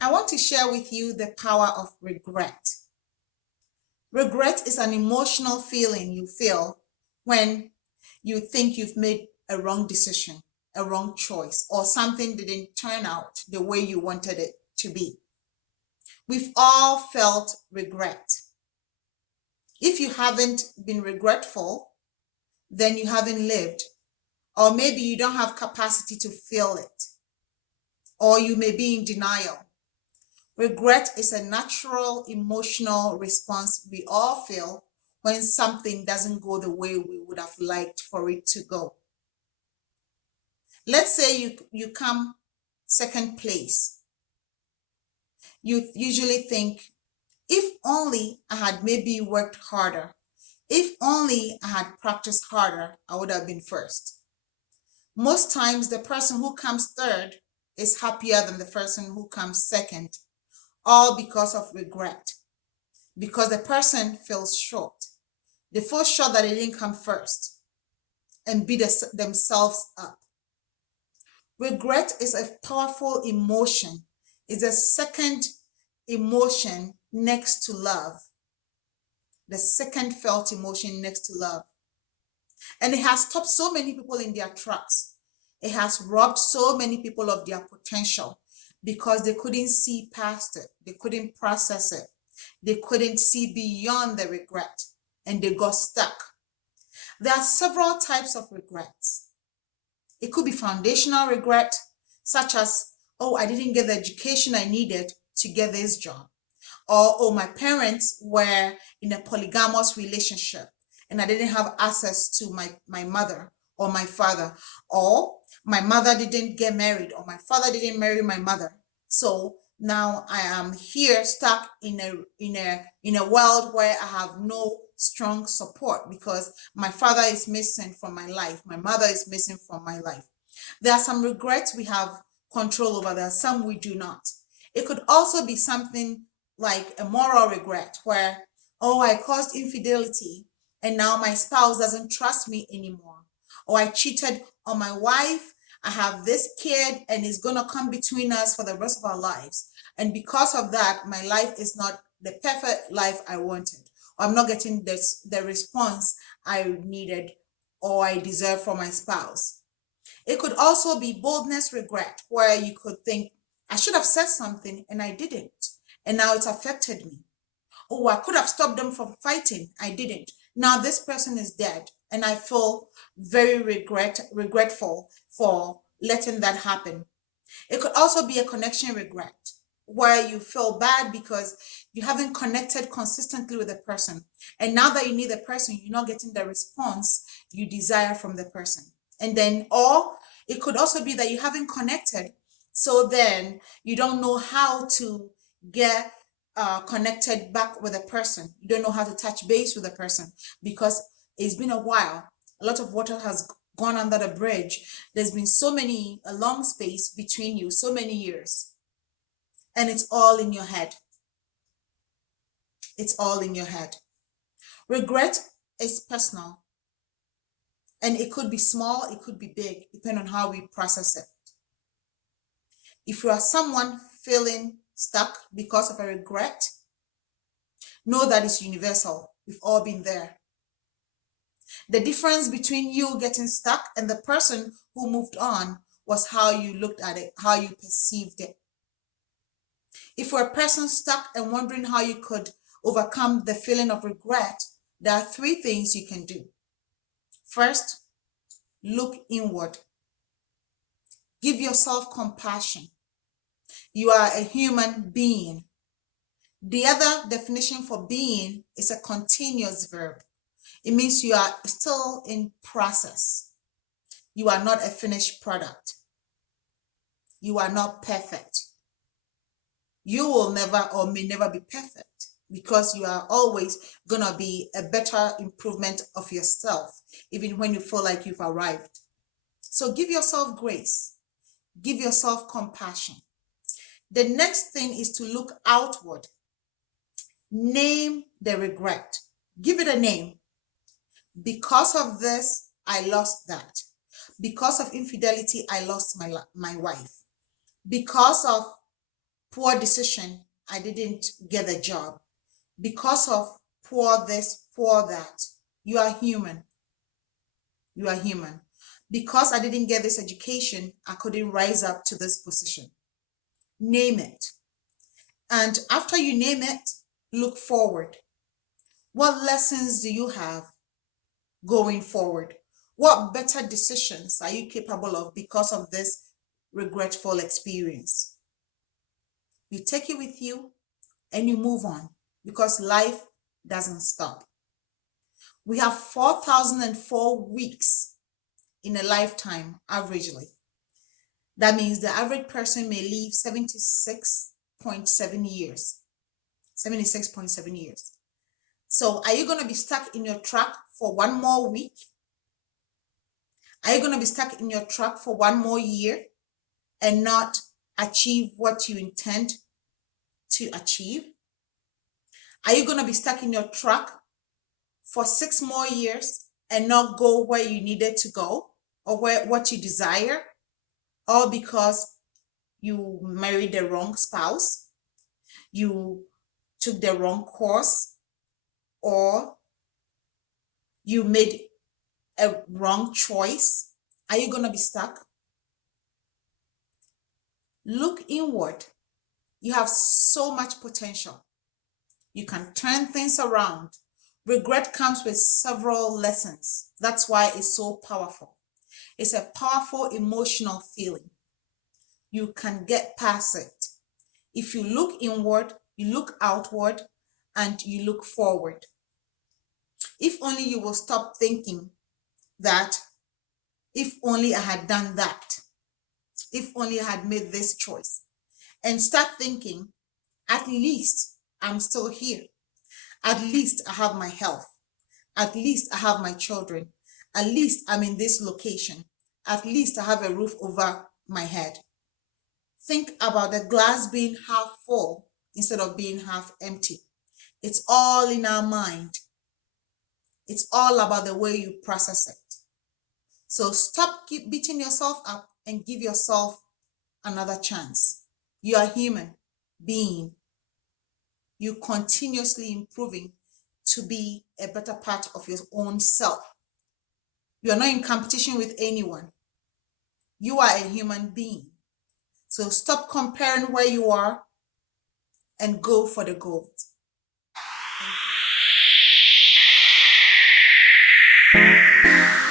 I want to share with you the power of regret. Regret is an emotional feeling you feel when you think you've made a wrong decision, a wrong choice, or something didn't turn out the way you wanted it to be. We've all felt regret. If you haven't been regretful, then you haven't lived, or maybe you don't have capacity to feel it, or you may be in denial. Regret is a natural emotional response we all feel when something doesn't go the way we would have liked for it to go. Let's say you come second place. You usually think, if only I had maybe worked harder, if only I had practiced harder, I would have been first. Most times, the person who comes third is happier than the person who comes second, all because of regret, because the person feels short. They feel sure that they didn't come first and beat themselves up. Regret is a powerful emotion. It's the second emotion next to love, the second felt emotion next to love. And it has stopped so many people in their tracks. It has robbed so many people of their potential because they couldn't see past it. They couldn't process it. They couldn't see beyond the regret and they got stuck. There are several types of regrets. It could be foundational regret, such as, oh, I didn't get the education I needed to get this job. Or, oh, my parents were in a polygamous relationship and I didn't have access to my mother or my father. Or my mother didn't get married or my father didn't marry my mother. So now I am here stuck in a world where I have no strong support because my father is missing from my life, my mother is missing from my life. There are some regrets we have control over, there are some we do not. It could also be something like a moral regret where, oh, I caused infidelity and now my spouse doesn't trust me anymore. Or I cheated on my wife, I have this kid and it's going to come between us for the rest of our lives. And because of that, my life is not the perfect life I wanted. Or I'm not getting the response I needed or I deserve from my spouse. It could also be boldness regret, where you could think, I should have said something and I didn't. And now it's affected me. Oh, I could have stopped them from fighting. I didn't. Now this person is dead. And I feel very regretful for letting that happen. It could also be a connection regret, where you feel bad because you haven't connected consistently with the person. And now that you need the person, you're not getting the response you desire from the person. And then, or it could also be that you haven't connected. So then you don't know how to get connected back with a person. You don't know how to touch base with a person because it's been a while. A lot of water has gone under the bridge. There's been a long space between you, so many years. And it's all in your head. It's all in your head. Regret is personal. And it could be small, it could be big, depending on how we process it. If you are someone feeling stuck because of a regret, know that it's universal. We've all been there. The difference between you getting stuck and the person who moved on was how you looked at it, how you perceived it. If you're a person stuck and wondering how you could overcome the feeling of regret, there are three things you can do. First, look inward. Give yourself compassion. You are a human being. The other definition for being is a continuous verb. It means you are still in process. You are not a finished product. You are not perfect. You will never or may never be perfect because you are always going to be a better improvement of yourself, even when you feel like you've arrived. So give yourself grace. Give yourself compassion. The next thing is to look outward. Name the regret. Give it a name. Because of this, I lost that. Because of infidelity, I lost my wife. Because of poor decision, I didn't get a job. Because of poor this, poor that. You are human. You are human. Because I didn't get this education, I couldn't rise up to this position. Name it. And after you name it, look forward. What lessons do you have going forward? What better decisions are you capable of because of this regretful experience? You take it with you and you move on, because life doesn't stop. We have 4,004 weeks in a lifetime, averagely. That means the average person may live 76.7 years. 76.7 years. So are you going to be stuck in your truck for one more week? Are you going to be stuck in your truck for one more year and not achieve what you intend to achieve? Are you going to be stuck in your truck for 6 more years and not go where you needed to go or what you desire? All because you married the wrong spouse, you took the wrong course, or you made a wrong choice? Are you going to be stuck? Look inward. You have so much potential. You can turn things around. Regret comes with several lessons. That's why it's so powerful. It's a powerful emotional feeling. You can get past it. If you look inward, you look outward, and you look forward. If only you will stop thinking that, if only I had done that, if only I had made this choice, and start thinking, at least I'm still here. At least I have my health. At least I have my children. At least I'm in this location. At least I have a roof over my head. Think about the glass being half full instead of being half empty. It's all in our mind. It's all about the way you process it. So stop beating yourself up and give yourself another chance. You are a human being. You continuously improving to be a better part of your own self. You are not in competition with anyone. You are a human being. So stop comparing where you are and go for the gold.